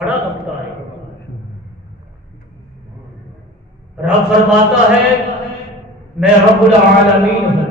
بڑا نقطہ ہے۔ رب فرماتا ہے میں رب العالمین ہوں،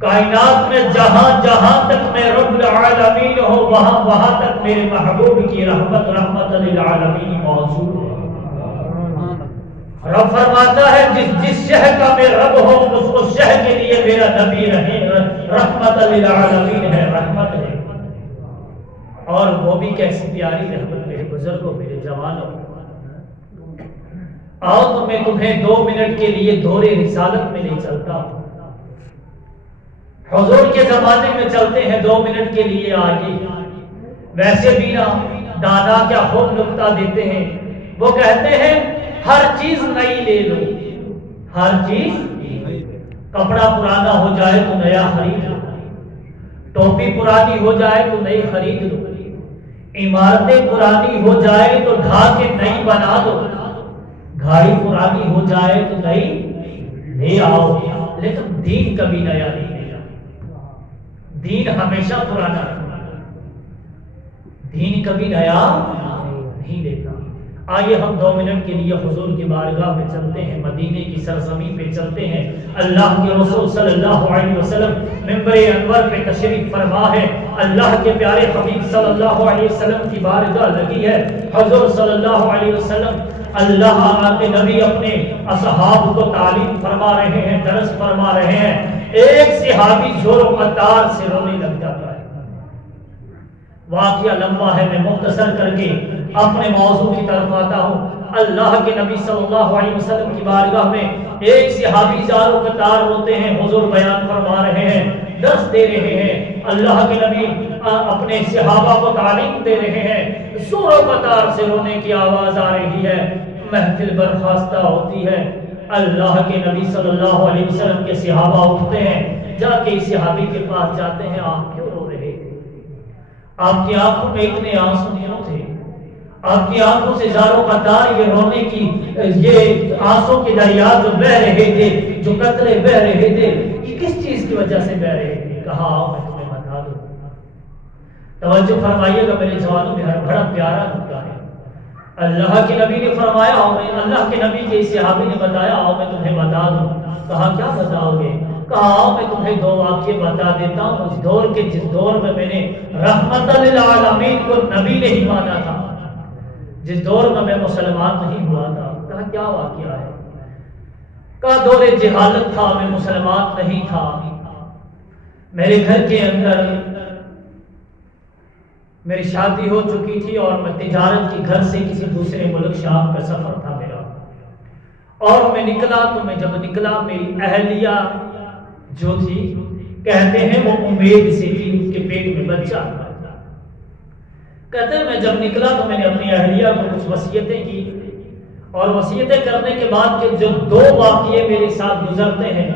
کائنات میں جہاں جہاں تک میں رب العالمین ہوں وہاں وہاں تک میرے محبوب کی رحمت رحمت للعالمین موجود ہے۔ رب فرماتا ہے جس شہر کا میں رب ہوں اس شہر کے لیے میرا نبی رحمت للعالمین ہے، رحمت ہے۔ اور وہ بھی کیسی پیاری رحمت، میرے بزرگوں میرے جوانوں، آؤ تو میں تمہیں 2 منٹ کے لیے دورے رسالت میں نہیں چلتا ہوں۔ حضور کے زمانے میں چلتے ہیں 2 منٹ کے لیے آگے۔ ویسے بھی نا دادا کیا خوب نکتہ دیتے ہیں، وہ کہتے ہیں ہر چیز نئی لے لو، ہر چیز، کپڑا پرانا ہو جائے تو نیا خرید لو، ٹوپی پرانی ہو جائے تو نئی خرید لو، عمارتیں پرانی ہو جائے تو ڈھا کے نئی بنا دو، گاڑی پرانی ہو جائے تو نئی لے آؤ، لیکن دین کبھی نیا نہیں لے آؤ۔ دین ہمیشہ پرانا رہتا، دین کبھی نیا نہیں لیتا۔ آئیے ہم 2 منٹ کے لیے حضور کی بارگاہ میں چلتے ہیں، مدینے کی سرزمین پہ چلتے ہیں۔ اللہ کے رسول صلی اللہ علیہ وسلم منبر انور پہ تشریف فرما ہے، اللہ کے پیارے حبیب صلی اللہ علیہ وسلم کی بارگاہ لگی ہے۔ حضور صلی اللہ علیہ وسلم اللہ کے نبی اپنے اصحاب کو تعلیم فرما رہے ہیں، درس فرما رہے ہیں، ایک صحابی زور و قطار سے رونے لگ جاتا ہے۔ واقعہ لمبا ہے، میں مختصر کر کے اپنے موضوع کی طرف آتا ہوں۔ اللہ کے نبی صلی اللہ علیہ وسلم کی بارگاہ میں ایک صحابی زار و قطار روتے ہیں، حضور بیان فرما رہے ہیں، درس دے رہے ہیں، اللہ کے نبی اپنے صحابہ کو تعلیم دے رہے ہیں، زور و قطار سے رونے کی آواز آ رہی ہے، محفل برخاستہ ہوتی ہے۔ اللہ کے نبی صلی اللہ علیہ وسلم کے صحابہ اٹھتے ہیں، جا کے اس صحابی کے پاس جاتے ہیں، آپ کیوں رو رہے تھے؟ آپ کی آنکھوں میں اتنے آنسو کیوں تھے؟ آپ کی آنکھوں سے زار و قطار یہ رونے کی، یہ آنسوں کے دریا جو بہ رہے تھے، جو قطرے بہ رہے تھے، یہ کس چیز کی وجہ سے بہ رہے تھے؟ کہا آؤ میں تمہیں بتا دوں۔ توجہ فرمائیے گا میرے جوانوں میں، بڑا پیارا نکتہ ہے۔ اللہ کے نبی نے فرمایا، اللہ کے نبی کے صحابی نے بتایا آؤ میں تمہیں بتا دوں۔ کہا کیا بتاؤ گے؟ کہا آؤ میں تمہیں 2 واقعے بتا دیتا ہوں، اس دور کے جس دور میں میں نے رحمت للعالمین کو نبی نہیں مانا تھا، جس دور میں میں مسلمان نہیں ہوا تھا۔ کہا کیا واقعہ ہے؟ کہا دور جہالت تھا، میں مسلمان نہیں تھا، میرے گھر کے اندر میری شادی ہو چکی تھی اور میں تجارت کی گھر سے کسی دوسرے ملک شام کا سفر تھا میرا، اور میں نکلا تو میں جب نکلا میری اہلیہ جو تھی کہتے ہیں وہ امید سے تھی، اس کے پیٹ میں بچہ تھا۔ کہتے ہیں میں جب نکلا تو میں نے اپنی اہلیہ کو کچھ وصیتیں کی، اور وصیتیں کرنے کے بعد کہ جو 2 واقعے میرے ساتھ گزرتے ہیں،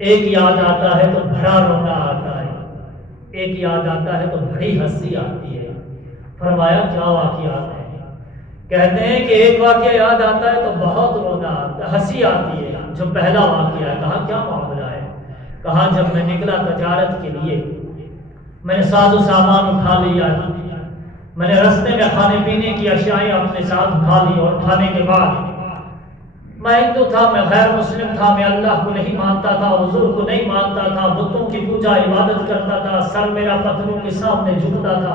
ایک یاد آتا ہے تو بڑا رونا آتا ہے، ایک یاد آتا ہے تو بڑی ہنسی آتی ہے۔ فرمایا کیا واقعات ہیں؟ کہتے ہیں کہ ایک واقعہ یاد آتا ہے تو بہت رونا آتا ہے، ہنسی آتی ہے، جو پہلا واقعہ ہے۔ کہا کیا معاملہ ہے؟ کہا جب میں نکلا تجارت کے لیے، میں نے ساز و سامان اٹھا لیا، میں نے رستے میں کھانے پینے کی اشیاء اپنے ساتھ اٹھا لی، اور اٹھانے کے بعد میں ہندو تھا، میں غیر مسلم تھا، میں اللہ کو نہیں مانتا تھا، حضور کو نہیں مانتا تھا، بتوں کی پوجا عبادت کرتا تھا، سر میرا پتھروں کے سامنے جھکتا تھا۔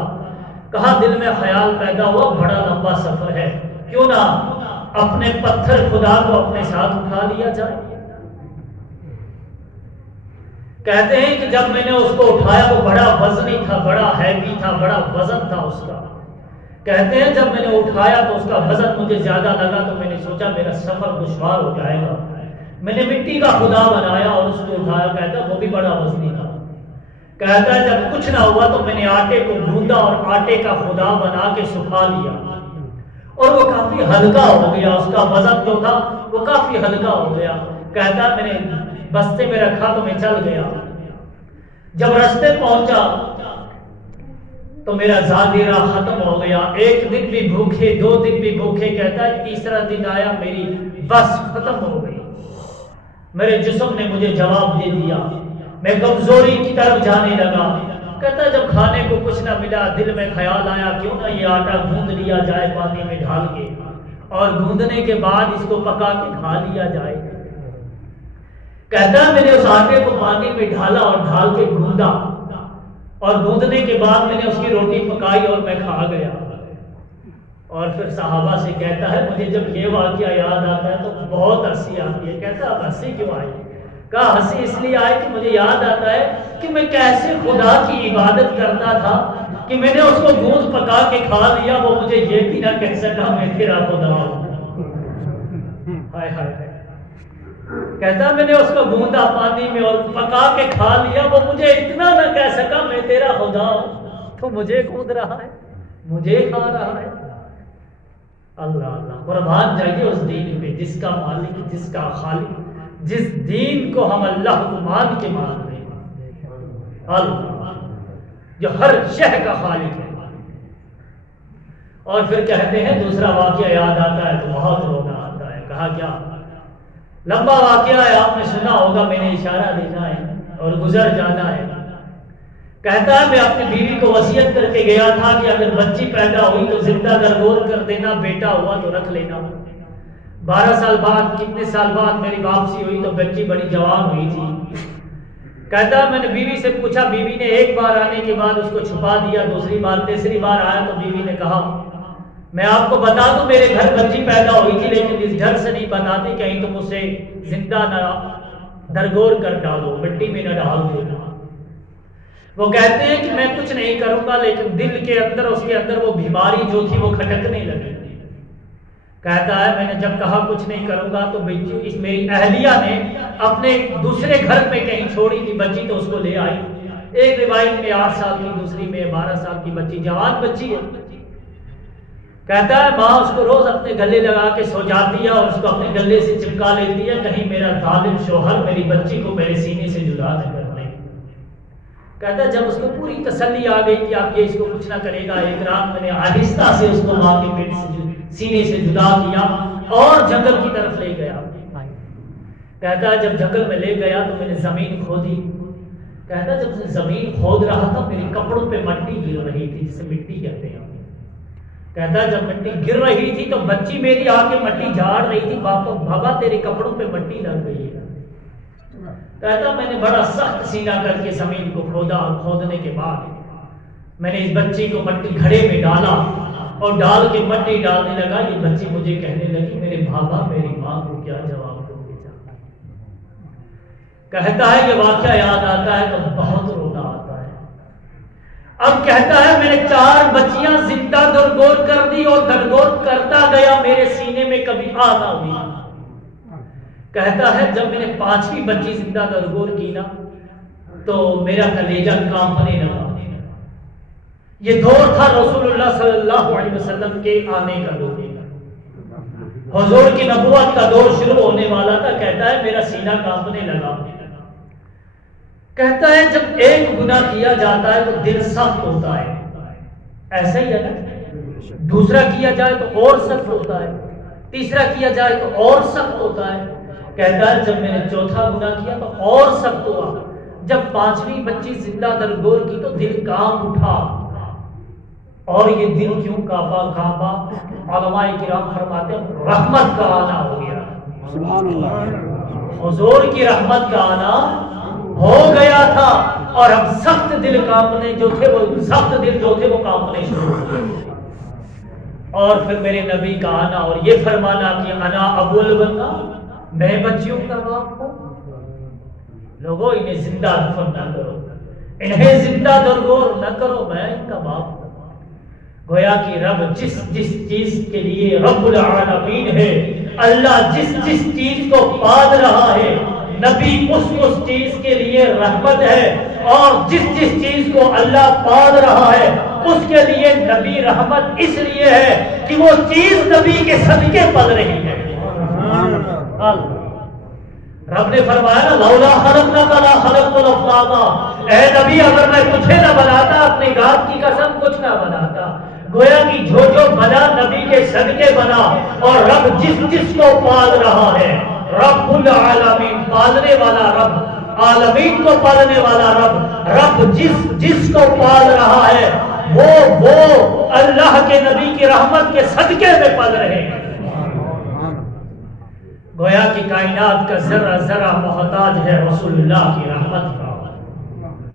کہا دل میں خیال پیدا ہوا بڑا لمبا سفر ہے، کیوں نہ اپنے پتھر خدا کو اپنے ساتھ اٹھا لیا جائے۔ کہتے ہیں کہ جب میں نے اس کو اٹھایا وہ بڑا وزنی تھا، بڑا ہیوی تھا، بڑا وزن تھا اس کا۔ کہتے ہیں جب میں نے اٹھایا تو اس کا وزن مجھے زیادہ لگا تو میں نے سوچا میرا سفر دشوار ہو جائے گا، میں نے مٹی کا خدا بنایا اور اس کو اٹھایا۔ کہتا وہ بھی بڑا وزنی تھا۔ کہتا ہے جب کچھ نہ ہوا تو میں نے آٹے کو گوندا اور آٹے کا خدا بنا کے سکھا لیا، اور وہ کافی ہلکا ہو گیا، اس کا وزن جو تھا وہ کافی ہلکا ہو گیا۔ کہتا ہے میں نے بستے میں رکھا تو میں چل گیا، جب رستے پہنچا تو میرا زادیرہ ختم ہو گیا، 1 دن بھی بھوکے، 2 دن بھی بھوکے۔ کہتا ہے تیسرا دن آیا میری بس ختم ہو گئی، میرے جسم نے مجھے جواب دے دیا، میں کمزوری کی طرف جانے لگا۔ کہتا جب کھانے کو کچھ نہ ملا دل میں خیال آیا کیوں نہ یہ آٹا گوندھ لیا جائے پانی میں ڈال کے اور گوندھنے کے بعد اس کو پکا کے کھا لیا جائے۔ کہتا میں نے اس آٹے کو پانی میں ڈالا اور ڈال کے گوندا اور گوندنے کے بعد میں نے اس کی روٹی پکائی اور میں کھا گیا۔ اور پھر صحابہ سے کہتا ہے مجھے جب یہ واقعہ یاد آتا ہے تو بہت ہنسی آتی ہے۔ کہتا اب ہنسی کیوں آئی؟ کہا ہنسی اس لیے آئی کہ مجھے یاد آتا ہے کہ میں کیسے خدا کی عبادت کرتا تھا کہ میں نے اس کو گوند پکا کے کھا لیا، وہ مجھے یہ بھی نہ کہہ سکا میں تیرا خدا ہوں۔ ہائے ہائے، کہتا میں نے اس کو گوندا پانی میں اور پکا کے کھا لیا، وہ مجھے اتنا نہ کہہ سکا میں تیرا خدا ہوں۔ تو مجھے گوند رہا ہے، مجھے کھا رہا ہے۔ اللہ اللہ، قربان جائیے اس دین پہ جس کا مالک، جس کا خالق، جس دین کو ہم اللہ کو مان کے مان رہے ہیں، اللہ جو ہر شے کا خالق ہے۔ اور پھر کہتے ہیں دوسرا واقعہ یاد آتا ہے تو بہت رونا آتا ہے۔ کہا کیا؟ لمبا واقعہ ہے، آپ نے سنا ہوگا، میں نے اشارہ دینا ہے اور گزر جانا ہے۔ کہتا ہے میں اپنی بیوی کو وصیت کر کے گیا تھا کہ اگر بچی پیدا ہوئی تو زندہ درگور کر دینا، بیٹا ہوا تو رکھ لینا۔ 12 سال بعد، کتنے سال بعد میری واپسی ہوئی تو بچی بڑی جوان ہوئی تھی۔ کہتا ہے میں نے بیوی سے پوچھا، بیوی نے ایک بار آنے کے بعد اس کو چھپا دیا، دوسری بار تیسری بار آیا تو بیوی نے کہا میں آپ کو بتا دوں میرے گھر بچی پیدا ہوئی تھی لیکن اس گھر سے نہیں بتاتی، کہیں تم اسے زندہ نہ درگور کر ڈالو، مٹی میں نہ ڈال دینا۔ وہ کہتے ہیں کہ میں کچھ نہیں کروں گا لیکن دل کے اندر اس کے اندر وہ بیماری جو تھی وہ کھٹکنے لگی۔ کہتا ہے میں نے جب کہا کچھ نہیں کروں گا تو اس میری اہلیہ نے اپنے دوسرے گھر میں کہیں چھوڑی تھی بچی تو اس کو لے آئی۔ ایک روایت میں 8 سال کی، دوسری میں 12 سال کی بچی، جوان بچی ہے۔ کہتا ہے ماں اس کو روز اپنے گلے لگا کے سو جاتی ہے اور اس کو اپنے گلے سے چپکا لیتی ہے کہیں میرا ظالم شوہر میری بچی کو میرے سینے سے جدا نہ کر دے۔ کہتا ہے جب اس کو پوری تسلی آ گئی کہ آپ یہ اس کو کچھ نہ کرے گا، ایک رات میں نے آہستہ سے اس کو ماں کے پیٹ سے سینے سے جدا کیا اور جنگل کی طرف لے گیا۔ کہتا ہے جب جنگل میں لے گیا تو میں نے زمین کھودی۔ کہتا ہے جب زمین کھود رہا تھا میرے کپڑوں پہ مٹی گر رہی تھی، جسے مٹی کہتے ہیں۔ کہتا ہے جب مٹی گر رہی تھی تو بچی میری آ کے مٹی جھاڑ رہی تھی، بابا تیرے کپڑوں پہ مٹی لگ گئی ہے۔ کہتا میں نے بڑا سخت سینہ کر کے زمین کو کھودا اور کھودنے کے بعد میں نے اس بچی کو مٹی گھڑے میں ڈالا اور ڈال کے مٹی ڈالنے لگا۔ یہ بچی مجھے کہنے لگی میرے بابا میری ماں کو کیا جواب دو گے؟ کہتا ہے یہ واقعہ یاد آتا ہے تو بہت رونا آتا ہے۔ اب کہتا ہے میں نے 4 بچیاں زندہ درگور کر دی اور درگور کرتا گیا، میرے سینے میں کبھی آگ نہ ہوئی۔ کہتا ہے جب میں نے 5ویں بچی زندہ درگور کی نا تو میرا کلیجہ کانپنے لگا۔ یہ دور تھا رسول اللہ صلی اللہ علیہ وسلم کے آنے کا دور، حضور کی نبوت کا دور شروع ہونے والا تھا۔ کہتا ہے میرا سینہ کانپنے لگا۔ کہتا ہے جب ایک گناہ کیا جاتا ہے تو دل سخت ہوتا ہے، ایسا ہی ہے نا؟ دوسرا کیا جائے تو اور سخت ہوتا ہے، تیسرا کیا جائے تو اور سخت ہوتا ہے۔ کہتا ہے جب میں نے 4تھا گناہ کیا تو اور سخت ہوا۔ جب 5ویں بچی زندہ درگور کی تو دل کانپ اٹھا۔ اور یہ دل کیوں کانپا؟ علماء کرام فرماتے ہیں رحمت کا آنا ہو گیا، سبحان اللہ، حضور کی رحمت کا آنا ہو گیا تھا اور اب سخت دل کانپنے جو تھے وہ کانپنے شروع ہو گئے۔ اور پھر میرے نبی کا آنا اور یہ فرمانا کہ انا ابو البنا، میں بچیوں کا باپ ہوں۔ لوگوں انہیں زندہ دفن نہ کرو، انہیں زندہ درگور نہ کرو، میں ان کا باپ ہوں۔ گویا کہ رب جس چیز کے لیے رب العالمین ہے، اللہ جس چیز کو پال رہا ہے، نبی اس چیز کے لیے رحمت ہے، اور جس چیز کو اللہ پال رہا ہے اس کے لیے نبی رحمت اس لیے ہے کہ وہ چیز نبی کے صدقے پل رہی ہے۔ رب نے فرمایا نا لولا خلقناک لا خلقت الافلاک، اے نبی اگر میں تجھے نہ بناتا اپنی ذات کی قسم کچھ نہ بناتا۔ گویا کہ جو بنا نبی کے صدقے بنا، اور رب جس کو پال رہا ہے، رب العالمین، پالنے والا رب، عالمین کو پالنے والا رب جس کو پال رہا ہے وہ اللہ کے نبی کی رحمت کے صدقے میں پل رہے ہیں۔ گویا کہ کائنات کا ذرہ ذرہ محتاج ہے رسول اللہ کی رحمت پر۔